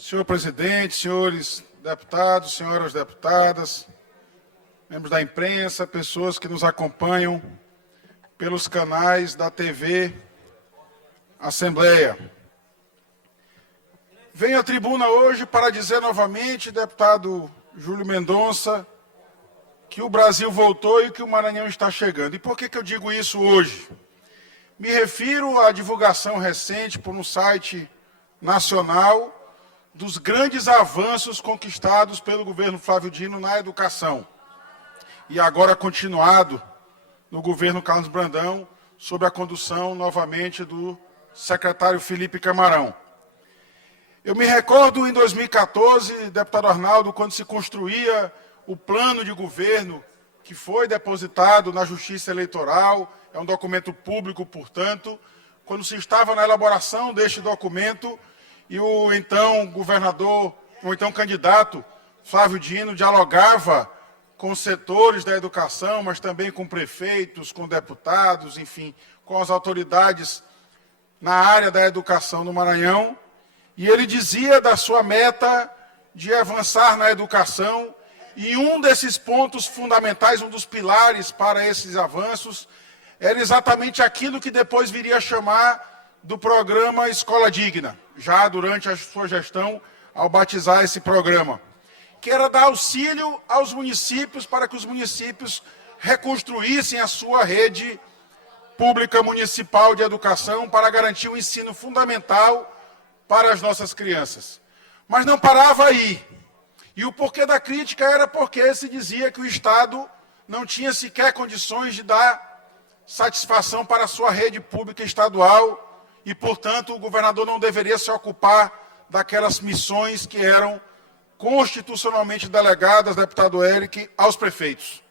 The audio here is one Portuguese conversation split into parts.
Senhor presidente, senhores deputados, senhoras deputadas, membros da imprensa, pessoas que nos acompanham pelos canais da TV Assembleia. Venho à tribuna hoje para dizer novamente, deputado Júlio Mendonça, que o Brasil voltou e que o Maranhão está chegando. E por que eu digo isso hoje? Me refiro à divulgação recente por um site nacional dos grandes avanços conquistados pelo governo Flávio Dino na educação. E agora continuado no governo Carlos Brandão, sob a condução novamente do secretário Felipe Camarão. Eu me recordo em 2014, deputado Arnaldo, quando se construía o plano de governo que foi depositado na Justiça Eleitoral, é um documento público, portanto, quando se estava na elaboração deste documento e o então governador, o então candidato Flávio Dino dialogava com setores da educação, mas também com prefeitos, com deputados, enfim, com as autoridades na área da educação no Maranhão, e ele dizia da sua meta de avançar na educação, e um desses pontos fundamentais, um dos pilares para esses avanços, era exatamente aquilo que depois viria a chamar do programa Escola Digna, já durante a sua gestão, ao batizar esse programa, que era dar auxílio aos municípios para que os municípios reconstruíssem a sua rede pública municipal de educação para garantir o ensino fundamental para as nossas crianças. Mas não parava aí. E o porquê da crítica era porque se dizia que o Estado não tinha sequer condições de dar satisfação para a sua rede pública estadual e, portanto, o governador não deveria se ocupar daquelas missões que eram constitucionalmente delegadas, deputado Eric, aos prefeitos.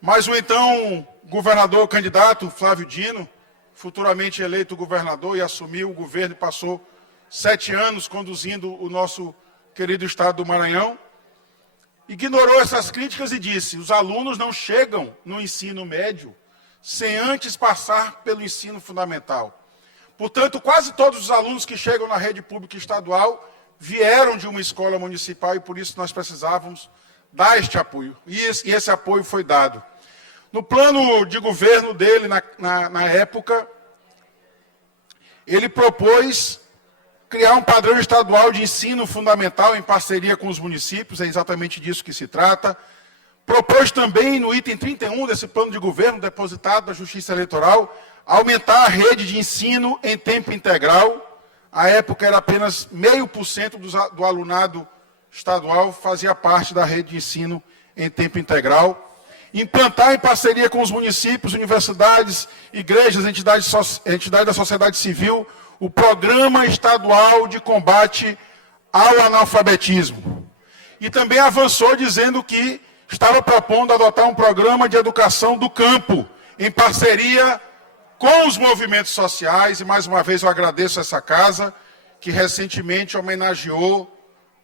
Mas o então governador candidato, Flávio Dino, futuramente eleito governador e assumiu o governo e passou 7 anos conduzindo o nosso querido estado do Maranhão, ignorou essas críticas e disse: os alunos não chegam no ensino médio sem antes passar pelo ensino fundamental. Portanto, quase todos os alunos que chegam na rede pública estadual vieram de uma escola municipal e por isso nós precisávamos dar este apoio. E esse apoio foi dado. No plano de governo dele, na época, ele propôs criar um padrão estadual de ensino fundamental em parceria com os municípios, é exatamente disso que se trata. Propôs também, no item 31 desse plano de governo, depositado na Justiça Eleitoral, aumentar a rede de ensino em tempo integral. À época era apenas 0,5% do alunado estadual fazia parte da rede de ensino em tempo integral. Implantar em parceria com os municípios, universidades, igrejas, entidades da sociedade civil, o Programa Estadual de Combate ao Analfabetismo. E também avançou dizendo que estava propondo adotar um programa de educação do campo, em parceria com os movimentos sociais, e mais uma vez eu agradeço essa casa, que recentemente homenageou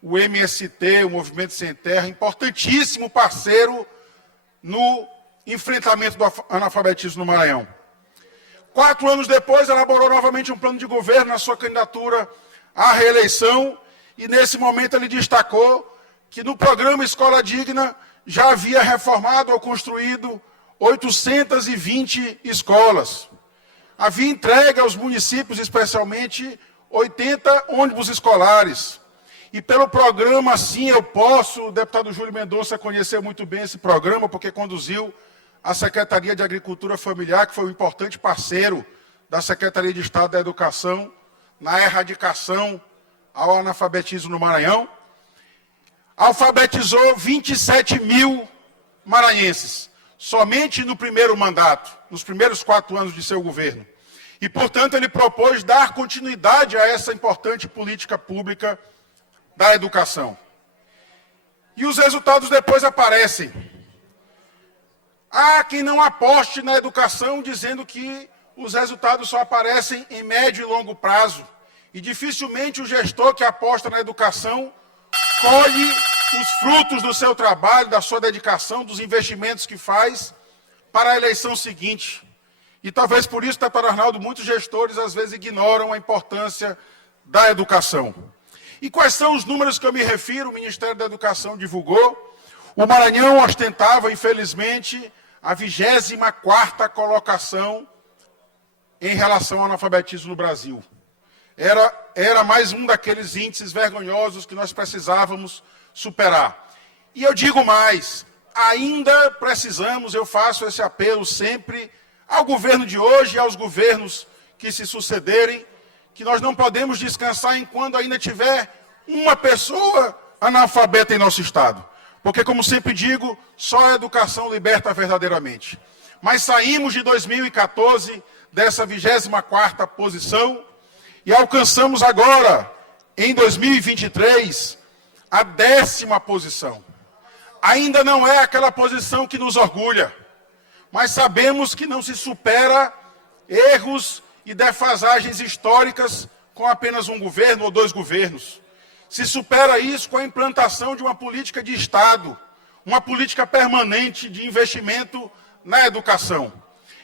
o MST, o Movimento Sem Terra, importantíssimo parceiro no enfrentamento do analfabetismo no Maranhão. 4 anos depois, elaborou novamente um plano de governo na sua candidatura à reeleição, e nesse momento ele destacou que no programa Escola Digna já havia reformado ou construído 820 escolas. Havia entregue aos municípios, especialmente, 80 ônibus escolares. E pelo programa Sim Eu Posso, o deputado Júlio Mendonça conheceu muito bem esse programa, porque conduziu a Secretaria de Agricultura Familiar, que foi um importante parceiro da Secretaria de Estado da Educação na erradicação ao analfabetismo no Maranhão. Alfabetizou 27 mil maranhenses, somente no primeiro mandato, nos primeiros 4 anos de seu governo. E, portanto, ele propôs dar continuidade a essa importante política pública da educação. E os resultados depois aparecem. Há quem não aposte na educação, dizendo que os resultados só aparecem em médio e longo prazo. E dificilmente o gestor que aposta na educação colhe os frutos do seu trabalho, da sua dedicação, dos investimentos que faz para a eleição seguinte. E talvez por isso, deputado Arnaldo, muitos gestores às vezes ignoram a importância da educação. E quais são os números que eu me refiro? O Ministério da Educação divulgou. O Maranhão ostentava, infelizmente, a 24ª colocação em relação ao analfabetismo no Brasil. Era mais um daqueles índices vergonhosos que nós precisávamos superar. E eu digo mais, ainda precisamos, eu faço esse apelo sempre ao governo de hoje e aos governos que se sucederem, que nós não podemos descansar enquanto ainda tiver uma pessoa analfabeta em nosso Estado. Porque, como sempre digo, só a educação liberta verdadeiramente. Mas saímos de 2014 dessa 24ª posição e alcançamos agora, em 2023, a 10ª posição. Ainda não é aquela posição que nos orgulha, mas sabemos que não se supera erros e defasagens históricas com apenas um governo ou dois governos. Se supera isso com a implantação de uma política de Estado, uma política permanente de investimento na educação.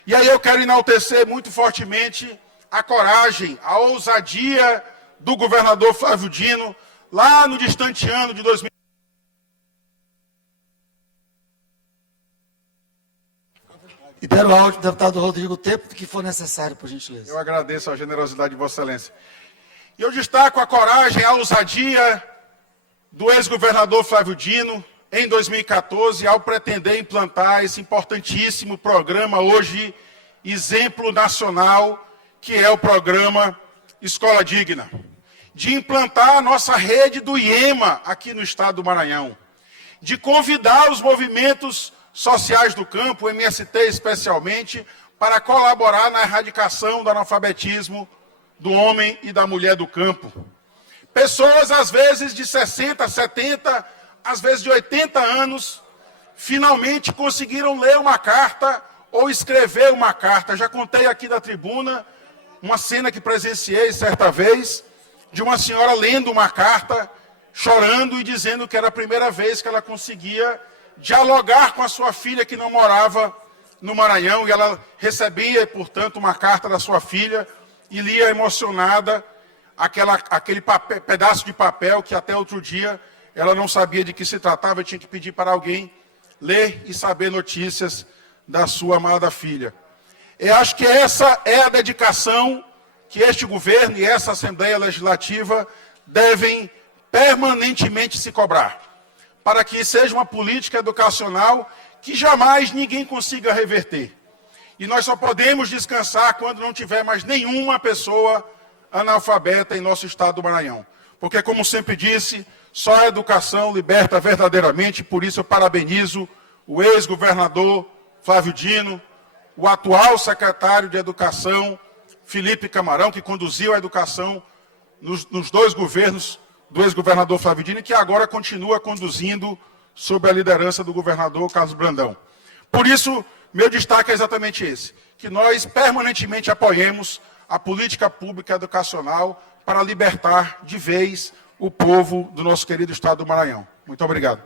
E aí eu quero enaltecer muito fortemente a coragem, a ousadia do governador Flávio Dino, lá no distante ano de 2000. Libero o áudio do deputado Rodrigo, o tempo que for necessário, por gentileza. Eu agradeço a generosidade de Vossa Excelência. E eu destaco a coragem, a ousadia do ex-governador Flávio Dino, em 2014, ao pretender implantar esse importantíssimo programa, hoje exemplo nacional, que é o programa Escola Digna. De implantar a nossa rede do IEMA aqui no estado do Maranhão. De convidar os movimentos sociais do campo, o MST especialmente, para colaborar na erradicação do analfabetismo do homem e da mulher do campo. Pessoas, às vezes, de 60, 70, às vezes de 80 anos, finalmente conseguiram ler uma carta ou escrever uma carta. Já contei aqui da tribuna uma cena que presenciei certa vez, de uma senhora lendo uma carta, chorando e dizendo que era a primeira vez que ela conseguia dialogar com a sua filha que não morava no Maranhão, e ela recebia, portanto, uma carta da sua filha e lia emocionada aquele pedaço de papel que até outro dia ela não sabia de que se tratava e tinha que pedir para alguém ler e saber notícias da sua amada filha. Eu acho que essa é a dedicação que este governo e essa Assembleia Legislativa devem permanentemente se cobrar, para que seja uma política educacional que jamais ninguém consiga reverter. E nós só podemos descansar quando não tiver mais nenhuma pessoa analfabeta em nosso estado do Maranhão. Porque, como sempre disse, só a educação liberta verdadeiramente, por isso eu parabenizo o ex-governador Flávio Dino, o atual secretário de Educação, Felipe Camarão, que conduziu a educação nos dois governos do ex-governador Flávio Dino, que agora continua conduzindo sob a liderança do governador Carlos Brandão. Por isso, meu destaque é exatamente esse, que nós permanentemente apoiemos a política pública educacional para libertar de vez o povo do nosso querido estado do Maranhão. Muito obrigado.